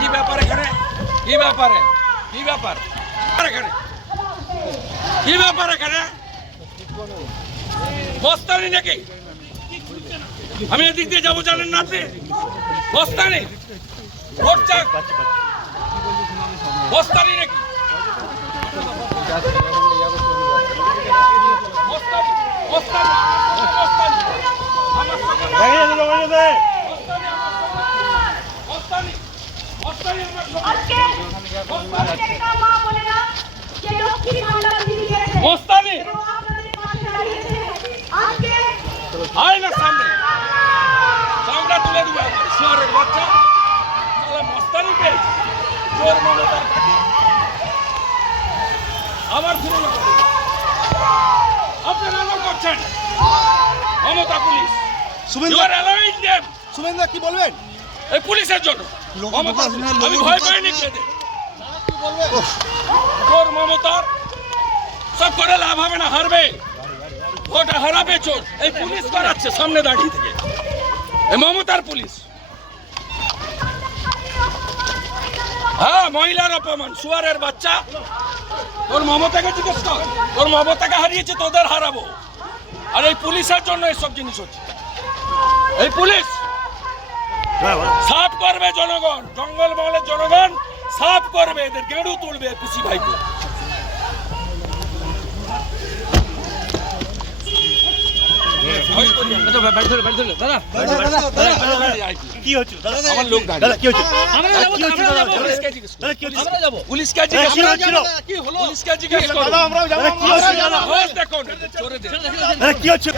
কি ব্যাপার? এখানে? কি ব্যাপারে? কি ব্যাপার এখানে? কি ব্যাপার এখানে? বস্তানি নাকি? আমি এদিক দিয়ে যাব জানেন না আপনি? বস্তানি। বস্তানি নাকি? বস্তানি বস্তানি বস্তানি আমার সঙ্গে না। বস্তানি আমার সঙ্গে। বস্তানি বস্তানি আমার সঙ্গে। বস্তানি আয় না সামনে চামড়া তুলে দিবে আমার শুয়ারের বাচ্চা তাহলে মস্তানি পেয়েছে চোর মমতার কাছে আবার ফিরে আপনারা আলো করছেন। মমতা পুলিশ। শুভেন্দু আর অ্যালাউইং দেম শুভেন্দু কি বলবেন? এই পুলিশের জন্য। মমতা আমি ভয় পাইনি না। খেতে চোর মমতার। সব করে লাভ হবে না হারবে। ভোট হারাবে চোর। এই পুলিশ করাচ্ছে সামনে দাঁড়িয়ে থেকে। এই মমতার পুলিশ। মহিলার অপমান, সুয়ারের বাচ্চা। তোর মমতাকে জিজ্ঞেস কর। তোর মমতাকে হারিয়েছে, তোদের হারাবো। আর এই পুলিশের জন্য এসব জিনিস হচ্ছে। এই পুলিশ সাফ করবে জনগণ, জঙ্গল মহলের জনগণ সাফ করবে, এদের গেড়ু তুলবে পিসি ভাইকে। কি হচ্ছে আমার লোক দাদা কি হচ্ছে আমরা যাব, আমরা? যাব। দাদা কি হচ্ছে পুলিশকে দাদা, জিজ্ঞেস কি করো। হচ্ছিল পুলিশকে জিজ্ঞেস করো। দাদা আমরাও যাব কি হচ্ছে দাদা দেখুন, চোরে দে। কি হচ্ছে